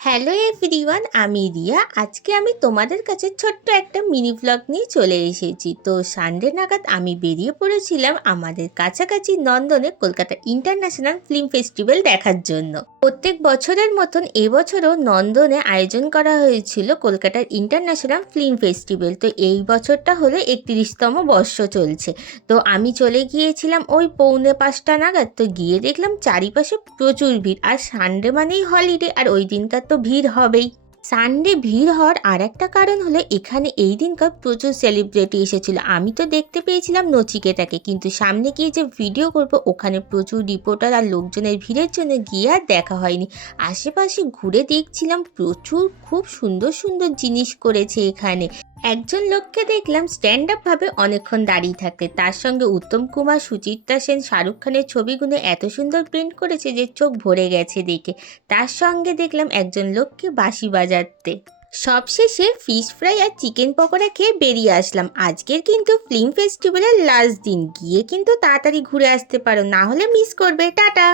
Hello everyone, আমি রিয়া। আজকে আমি তোমাদের কাছে ছোট্ট একটা মিনি ব্লগ নিয়ে চলে এসেছি। তো সানডে নাগাদ আমি বেরিয়ে পড়েছিলাম আমাদের কাছাকাছি নন্দনে কলকাতা ইন্টারন্যাশনাল ফিল্ম ফেস্টিভ্যাল দেখার জন্য। প্রত্যেক বছরের মতন এবছরও নন্দনে আয়োজন করা হয়েছিল কলকাতার ইন্টারন্যাশনাল ফিল্ম ফেস্টিভ্যাল। তো এই বছরটা হলো 31তম বর্ষ চলছে। তো আমি চলে গিয়েছিলাম ওই 4:45 নাগাদ। তো গিয়ে দেখলাম চারিপাশে প্রচুর ভিড়, আর সানডে মানেই হলিডে, আর ওই দিনকার তো ভিড় হবেই। সানডে ভিড় হওয়ার আর একটা কারণ হলো এখানে এই দিনকার প্রচুর সেলিব্রিটি এসেছিল। আমি তো দেখতে পেয়েছিলাম নচিকেতাকে, কিন্তু সামনে গিয়ে যে ভিডিও করব ওখানে প্রচুর রিপোর্টার আর লোকজনের ভিড়ের জন্য গিয়ে আর দেখা হয়নি। আশেপাশে ঘুরে দেখছিলাম প্রচুর খুব সুন্দর সুন্দর জিনিস করেছে এখানে। একজন লোককে দেখলাম স্ট্যান্ড আপ ভাবে অনেকক্ষণ দাঁড়িয়ে থাকতে। তার সঙ্গে উত্তম কুমার, সুচিত্রা সেন, শাহরুখ খানের ছবিগুলো এত সুন্দর প্রিন্ট করেছে যে চোখ ভরে গেছে দেখে। তার সঙ্গে দেখলাম একজন লোককে বাঁশি বাজাতে। সবশেষে ফিশ ফ্রাই আর চিকেন পকোড়া খেয়ে বেরিয়ে আসলাম। আজকের কিন্তু ফিল্ম ফেস্টিভ্যালের লাস্ট দিন, গিয়ে কিন্তু তাড়াতাড়ি ঘুরে আসতে পারো, না হলে মিস করবে। টাটা।